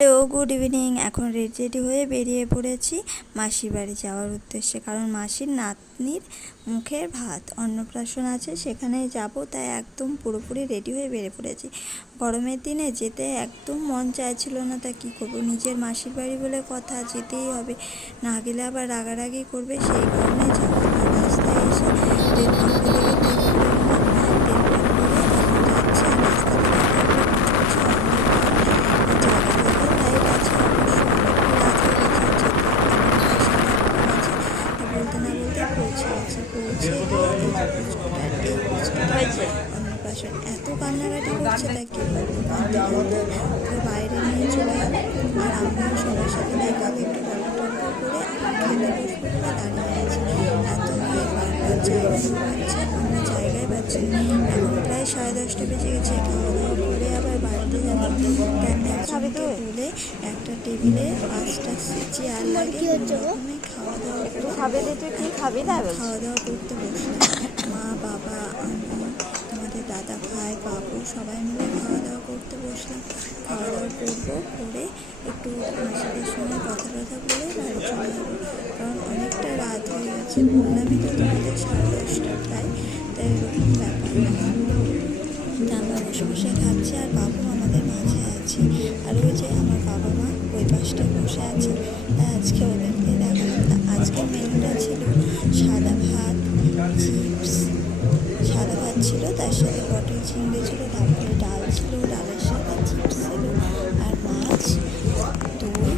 Hello good evening এখন ready ready হয়ে বেরিয়ে পড়েছি মাসির বাড়ি যাওয়ার উদ্দেশ্যে, কারণ মাসির নাতনির মুখের ভাত, অন্নপ্রাশন আছে সেখানে যাব, তাই একদম পুরোপুরি রেডি হয়ে বেরিয়ে পড়েছি। গরমের দিনে যেতে একদম মন চাইছিল না, তা কী করব? নিজের মাসির বাড়ি বলে কথা যেতেই হবে, না গেলে আবার রাগারাগি করবে, সেই কারণে আর রাস্তায় এসে পৌঁছে গেছে পৌঁছে অন্নপ্রাশন এত কান্নাকাটি করছে তা কি বলব কাঁদতে কাঁদতে ওকে বাইরে নিয়ে চলে গেল আর আমরাও সবার সাথে দেখা একটু গল্প করে খেতে বসবো। দাঁড়িয়ে আছি। এত ভিড় বারবার জায়গা পাচ্ছে আমরা জায়গায় পাচ্ছি। এখন প্রায় সাড়ে দশটা বেজে গেছে খাওয়া দাওয়া করে আবার বাড়িতে যাব। একজনকে বলে একটা টেবিলে পাঁচটা চেয়ার লাগে দাওয়া খাবে রে তুই কি খাবি না খাওয়া দাওয়া করতে বসলাম মা, বাবা, আমি, আমাদের দাদা, ভাই, বাবু সবাই মিলে খাওয়া দাওয়া করতে বসলাম। খাওয়া দাওয়া করব করে একটু মাসিদের সঙ্গে কথা টথা বলে বাড়ি চলে যাব। কারণ অনেকটা রাত হয়ে গেছে, বললামই তো তোমাদের সাড়ে দশটা প্রায় তাই এরকম ব্যাপার তা আমরা বসে বসে খাচ্ছি আর বাবু আমাদের মাঝে আছে। আর ওই যে আমার বাবা মা ওই পাশটা বসে আছে আজকে ওদেরকে দেখালাম আজকে মেনুটা ছিল সাদা ভাত, চিপস। সাদা ভাত ছিল, তার সাথে পটল চিংড়ি ছিল, তারপরে ডাল ছিল, ডালের সাথে চিপস ছিল, আর মাছ, দই,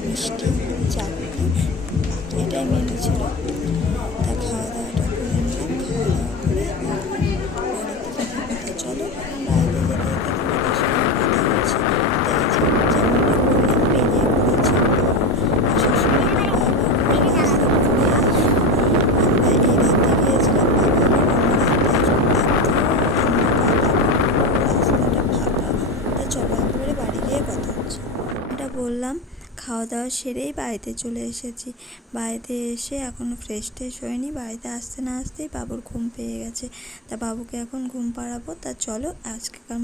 মিষ্টি। বললাম, খাওয়া দাওয়া সেরেই বাড়িতে চলে এসেছি। বাড়িতে এসে এখনও ফ্রেশ ট্রেশ হয়নি। বাড়িতে আসতে না আসতেই বাবুর ঘুম পেয়ে গেছে। তা বাবুকে এখন ঘুম পাড়াবো। তা চলো মতো